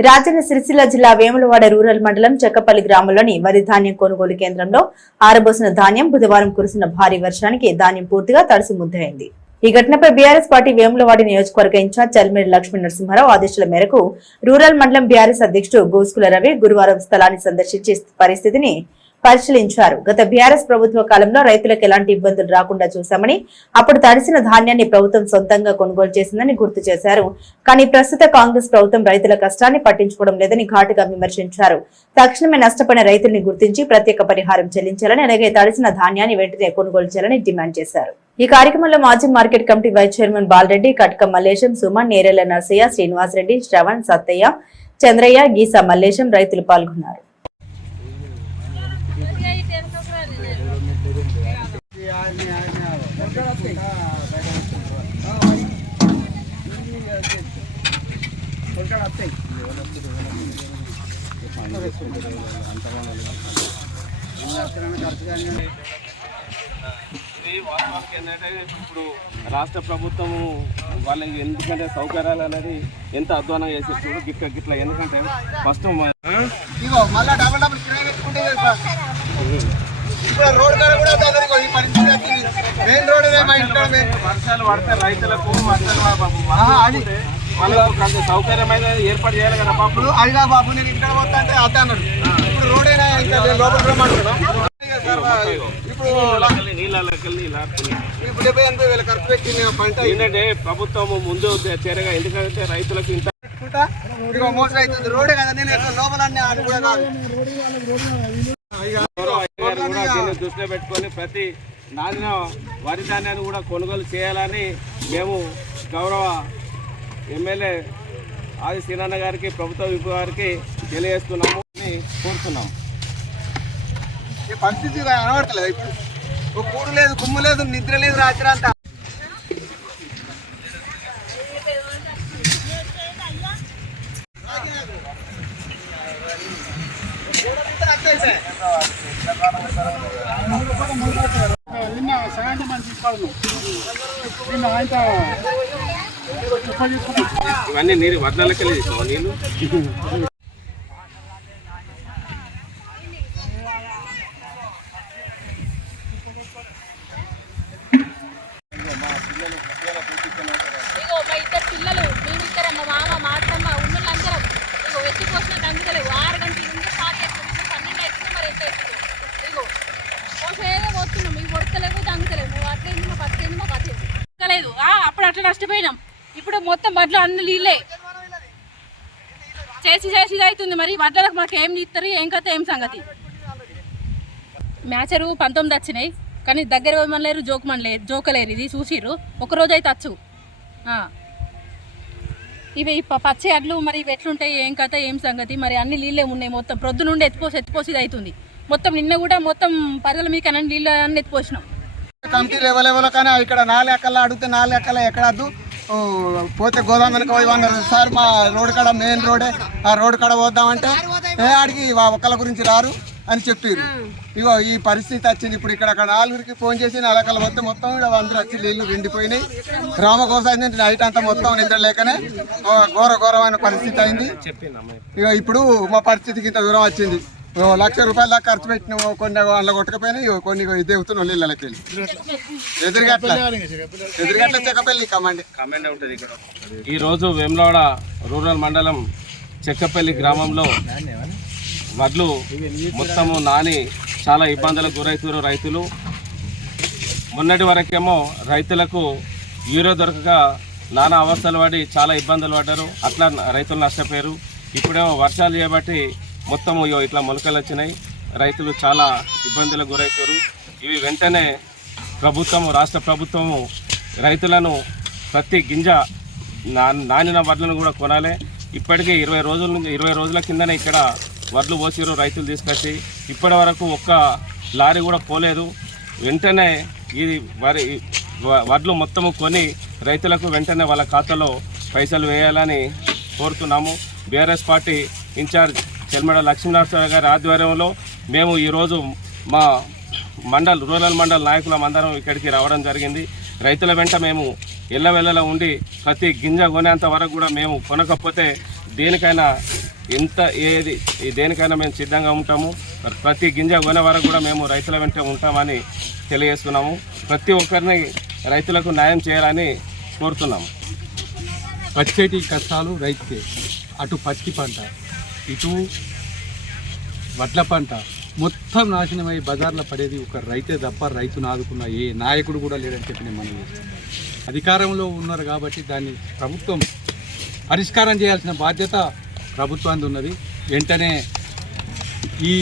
రాజన్న సిరిసిల్ల జిల్లా వేములవాడ రూరల్ మండలం చెక్కపల్లి గ్రామంలోని వరి ధాన్యం కొనుగోలు కేంద్రంలో ఆరబోసిన ధాన్యం బుధవారం కురిసిన భారీ వర్షానికి ధాన్యం పూర్తిగా తడిసి ముద్దయింది. ఈ ఘటనపై బీఆర్ఎస్ పార్టీ వేములవాడి నియోజకవర్గ ఇన్ఛార్జ్ చల్మిడి లక్ష్మీ నరసింహారావు ఆదేశాల మేరకు రూరల్ మండలం బీఆర్ఎస్ అధ్యక్షుడు గోస్కుల రవి గురువారం స్థలాన్ని సందర్శించి పరిస్థితిని పరిశీలించారు. గత బీఆర్ఎస్ ప్రభుత్వ కాలంలో రైతులకు ఎలాంటి ఇబ్బందులు రాకుండా చూశామని అప్పుడు తడిసిన ధాన్యాన్ని ప్రభుత్వం సొంతంగా కొనుగోలు చేసిందని గుర్తు చేశారు. కానీ ప్రస్తుత కాంగ్రెస్ ప్రభుత్వం రైతుల కష్టాన్ని పట్టించుకోవడం లేదని ఘాటుగా విమర్శించారు. తక్షణమే నష్టపోయిన రైతుల్ని గుర్తించి ప్రత్యేక పరిహారం చెల్లించాలని అలాగే తడిసిన ధాన్యాన్ని వెంటనే కొనుగోలు చేయాలని డిమాండ్ చేశారు. ఈ కార్యక్రమంలో మాజీ market committee vice chairman Balareddy Katka Mallesham Suman Nerella Narsaiah Srinivasareddy Shravan Sattaiah Chandraiah Geesa Mallesham రైతులు పాల్గొన్నారు. వాస్తవానికి ఏంటంటే ఇప్పుడు రాష్ట్ర ప్రభుత్వము వాళ్ళకి ఎందుకంటే సౌకర్యాలు అనేది ఎంత అధ్వానం చేసే చూడు గిట్ల గిట్ల ఎందుకంటే ఫస్ట్ ఇగో ఇప్పుడు రోడ్ కాడ ఈ పరిస్థితి వచ్చింది మెయిన్ రోడ్ మా ఇంట్లో వర్షాలు పడితే రైతులకు వర్షాలు. వాళ్ళకు సౌకర్యమైన ఏర్పాటు చేయాలి కదా ఇప్పుడు అడిగా బాబు నేను ఇక్కడ పోతా అంటే అత్త అన్నాడు. ఇప్పుడు రోడ్ అయినా రమ్మంటున్నాం ఇప్పుడు డెబ్బై ఎనభై వేల ఖర్చు పంట. ఏంటంటే ప్రభుత్వము ముందు చర్యగా ఎందుకంటే రైతులకు ఇంత పెట్టుకుంటా ఇగో మోటార్ అవుతుంది రోడ్ కదా నేను లోపల అన్నీ ఆడ కూడా కాదు గౌరవ అయ్యగారు కూడా దీన్ని దృష్టిలో పెట్టుకొని ప్రతి నాణ్య వరి ధాన్యాన్ని కూడా కొనుగోలు చేయాలని మేము గౌరవ ఎమ్మెల్యే ఆది సీనన్న గారికి ప్రభుత్వ విప్ గారికి తెలియజేస్తున్నాము. అని కోరుతున్నాం. ఈ పరిస్థితి కనబడతలేదు. ఇప్పుడు కూడు లేదు కుమ్ము లేదు నిద్ర లేదు రాత్రి అంతా. నిన్న సాయంత్రం మనం తీసుకోవాలి. నిన్న ఆయన ఇవన్నీ నీరు వడ్లకెళ్ళి తీసుకోవాలి నీళ్ళు ఇగో మా ఇద్దరు పిల్లలు మేమిద్దరం మా మామ మా అత్తమ్మ ఉన్నోళ్ళందరం ఇగో ఎత్తిపోసినట్టు అందుకలేవు ఆరు గంటల నుండి స్టార్ట్ చేస్తాం ఇప్పుడు పన్నెండు అవుతుంది మరి ఎంత అవుతుందో ఇగో పోసేదే పోతున్నాం ఇవి పొడతలేవు దంగుతలేవు అట్లయింది మా పత్తేంది మా పత్తేంది లేదు అప్పుడు అట్లా ఇప్పుడు మొత్తం వడ్లు అన్ని నీళ్ళే. చేసి చేసి అవుతుంది మరి. వడ్లకు మాకు ఏం ఇస్తారు ఏం కథ ఏం సంగతి? మ్యాచరు పంతొమ్మిది వచ్చినాయి. కానీ దగ్గర పోయమనలేరు జోకమనలేరు జోకలేరు. ఇది చూసిర్రు. ఒక రోజు అయితే వచ్చు ఇవి పచ్చి అడ్లు మరి ఇవి ఎట్లుంటాయి ఏం కథ ఏం సంగతి? మరి అన్ని నీళ్ళే ఉన్నాయి మొత్తం. ప్రొద్దు నుండి ఎత్తిపోసి ఎత్తిపోసి ఇది అవుతుంది. మొత్తం నిన్న కూడా మొత్తం పదల మీకు అన్ని నీళ్ళు అన్ని ఎత్తిపోసినాం. కమిటీ లెవెల్ లెవెల్ కానీ ఇక్కడ నాలుగు ఎక్కల అడిగితే నాలుగు ఎక్కల ఎక్కడద్దు. పోతే గోదాం వెనక పోయి సార్ మా రోడ్ కాడ మెయిన్ రోడే. ఆ రోడ్ కాడ పోద్దామంటే ఏ ఆడికి వా- ఒక్కళ్ళ గురించి రారు అని చెప్పారు ఇగో ఈ పరిస్థితి వచ్చింది. ఇప్పుడు ఇక్కడ అక్కడ నాలుగురికి ఫోన్ చేసి నాలుగక్కల పోతే మొత్తం ఇక్కడ అందరూ వచ్చి నీళ్ళు నిండిపోయినాయి రామకోసం నైట్ అంతా మొత్తం నిద్ర లేకనే ఓ ఘోర ఘోరమైన పరిస్థితి అయింది. ఇక ఇప్పుడు. మా పరిస్థితికి ఇంత దూరం వచ్చింది. లక్ష రూపాయల దాకా ఖర్చు పెట్టిన కొన్ని వాళ్ళ కొట్టకపోయినా కొన్ని ఇది నీళ్ళకి. వెళ్ళి ఎదురుగట్ల. ఎదురుగట్ల చెక్కపల్లి కమండి. కమెంట్ ఉంటుంది ఇక్కడ. ఈరోజు వేములవాడ రూరల్ మండలం చెక్కపల్లి గ్రామంలో వడ్లు మొత్తము నాని చాలా ఇబ్బందులకు గురవుతున్నారు రైతులు. మొన్నటి వరకేమో రైతులకు యూరియా దొరకక నానా అవస్థలు పడి చాలా ఇబ్బందులు పడ్డారు. అట్లా రైతులు నష్టపోయారు. ఇప్పుడేమో వర్షాలు చేయబట్టి మొత్తం ఇగో ఇట్లా మొలకలు వచ్చినాయి. రైతులు చాలా ఇబ్బందులకు గురవుతారు ఇవి వెంటనే ప్రభుత్వము రాష్ట్ర ప్రభుత్వము రైతులను ప్రతి గింజ నా నానిన వడ్లను కూడా కొనాలి. ఇప్పటికే ఇరవై రోజుల నుంచి ఇరవై రోజుల కిందనే ఇక్కడ వడ్లు పోసిరు రైతులు తీసుకొచ్చి. ఇప్పటి వరకు ఒక్క లారీ కూడా పోలేదు. వెంటనే ఇది వరి వడ్లు మొత్తము కొని రైతులకు వెంటనే వాళ్ళ ఖాతాలో పైసలు వేయాలని కోరుతున్నాము. BRS party incharge Chelmada Lakshminarasimha గారి ఆధ్వర్యంలో మేము ఈరోజు మా మండల్ రూరల్ మండల్ నాయకులం అందరం ఇక్కడికి రావడం జరిగింది. రైతుల వెంట మేము ఎల్లవెల్లలా ఉండి ప్రతి గింజ కొనేంత వరకు కూడా మేము కొనకపోతే దేనికైనా ఎంత ఏది దేనికైనా మేము సిద్ధంగా ఉంటాము. ప్రతి గింజ కొనే వరకు కూడా మేము రైతుల వెంట ఉంటామని తెలియజేస్తున్నాము. ప్రతి ఒక్కరిని రైతులకు న్యాయం చేయాలని కోరుతున్నాము. పచ్చటి కష్టాలు రైతుకే అటు పత్తి పంట ఇటు వడ్ల పంట మొత్తం నాశనమై బజార్లో పడేది ఒక రైతే తప్ప రైతును ఆదుకున్న ఏ నాయకుడు కూడా లేడని చెప్పి నేను మనం అధికారంలో ఉన్నారు కాబట్టి దాన్ని ప్రభుత్వం పరిష్కారం చేయాల్సిన బాధ్యత ప్రభుత్వానికి ఉన్నది. వెంటనే ఈ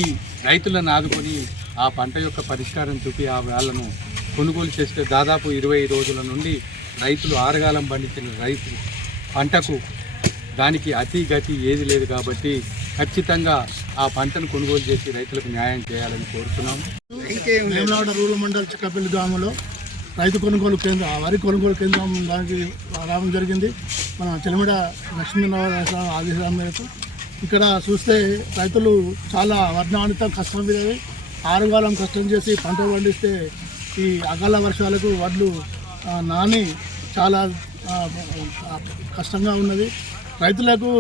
రైతులను ఆదుకొని ఆ పంట యొక్క పరిష్కారం చూపి ఆ వాళ్ళను కొనుగోలు చేస్తే దాదాపు ఇరవై రోజుల నుండి రైతులు ఆరగాలం పండించిన రైతు పంటకు దానికి అతి గతి ఏది లేదు కాబట్టి ఖచ్చితంగా ఆ పంటను కొనుగోలు చేసి రైతులకు న్యాయం చేయాలని కోరుతున్నాము. వేమలాడ రూరల్ మండల్ చిక్కపల్లి గ్రామంలో రైతు కొనుగోలు కేంద్రం వరి కొనుగోలు కేంద్రం దానికి రావడం జరిగింది. మన చెలిమిడ లక్ష్మీనారాయణ ఆదేశాల మేరకు. ఇక్కడ చూస్తే రైతులు చాలా వర్ణాన్వితం కష్టం మీద ఆరుగాలం కష్టం చేసి పంట పండిస్తే ఈ అకాల వర్షాలకు వడ్లు నాని చాలా కష్టంగా ఉన్నది. రైతులకు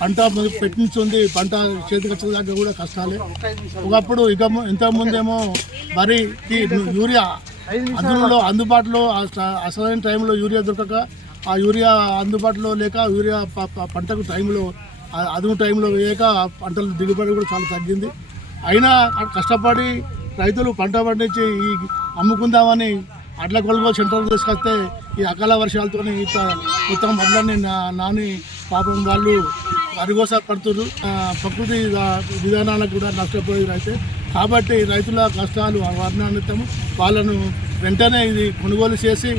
పంట పెట్టించుంది పంట చేతికి వచ్చేదాకా కూడా కష్టాలే. ఒకప్పుడు ఇక ఇంతకుముందేమో వరికి యూరియా అందులో అందుబాటులో అసలైన టైంలో యూరియా దొరకక ఆ యూరియా అందుబాటులో లేక యూరియా పంటకు టైంలో ఆ అదును టైంలో వేయక పంటలు పంటల దిగుబడి కూడా చాలా తగ్గింది. అయినా కష్టపడి రైతులు పంట పండించి ఈ అమ్ముకుందామని అడ్ల కొలుగోలు సెంటర్ తీసుకొస్తే ఈ అకాల వర్షాలతోనే ఈత మొత్తం వడ్లన్నీ నా నాని పాపం వాళ్ళు అరిగోస పడుతున్నారు ప్రకృతి విధానాలకు కూడా నష్టపోయేది అయితే. కాబట్టి రైతుల కష్టాలు వర్ణాన్వితము వాళ్ళను వెంటనే ఇది కొనుగోలు చేసి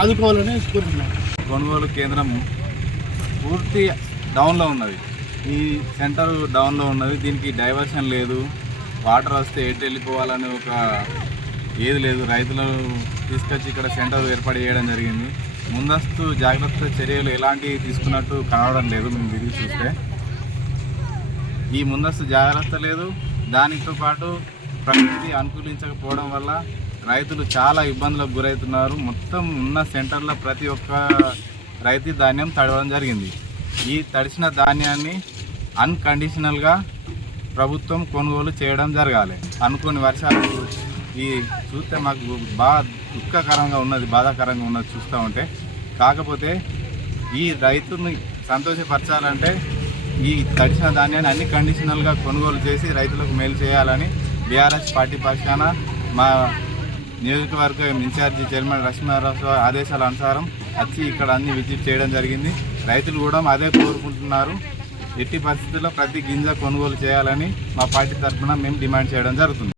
ఆదుకోవాలని కోరుతున్నాను. కొనుగోలు కేంద్రం పూర్తి డౌన్లో ఉన్నది. ఈ సెంటర్ డౌన్లో ఉన్నది. దీనికి డైవర్షన్ లేదు. వాటర్ వస్తే ఎటు వెళ్ళిపోవాలని ఒక ఏది లేదు. రైతులు తీసుకొచ్చి ఇక్కడ సెంటర్ ఏర్పాటు చేయడం జరిగింది. ముందస్తు జాగ్రత్త చర్యలు ఎలాంటివి తీసుకున్నట్టు కనవడం లేదు మేము తిరిగి చూస్తే. ఈ ముందస్తు జాగ్రత్త లేదు. దానితో పాటు ప్రకృతి అనుకూలించకపోవడం వల్ల రైతులు చాలా ఇబ్బందులకు గురవుతున్నారు. మొత్తం ఉన్న సెంటర్లో ప్రతి ఒక్క రైతు ధాన్యం తడవడం జరిగింది. ఈ తడిసిన ధాన్యాన్ని అన్కండిషనల్గా ప్రభుత్వం కొనుగోలు చేయడం జరగాలి. అనుకోని వర్షాలు ఈ చూస్తే మాకు బాగా దుఃఖకరంగా ఉన్నది బాధాకరంగా ఉన్నది చూస్తూ ఉంటే. కాకపోతే ఈ రైతుని సంతోషపరచాలంటే ఈ తడిసిన ధాన్యాన్ని అన్ని కండిషనల్గా కొనుగోలు చేసి రైతులకు మేలు చేయాలని బీఆర్ఎస్ పార్టీ పక్షాన మా నియోజకవర్గ ఇన్ఛార్జి చైర్మన్ లక్ష్మీనరసింహ ఆదేశాల అనుసారం వచ్చి ఇక్కడ అన్ని విజిట్ చేయడం జరిగింది. రైతులు కూడా అదే కోరుకుంటున్నారు. ఎట్టి పరిస్థితుల్లో ప్రతి గింజ కొనుగోలు చేయాలని మా పార్టీ తరఫున మేము డిమాండ్ చేయడం జరుగుతుంది.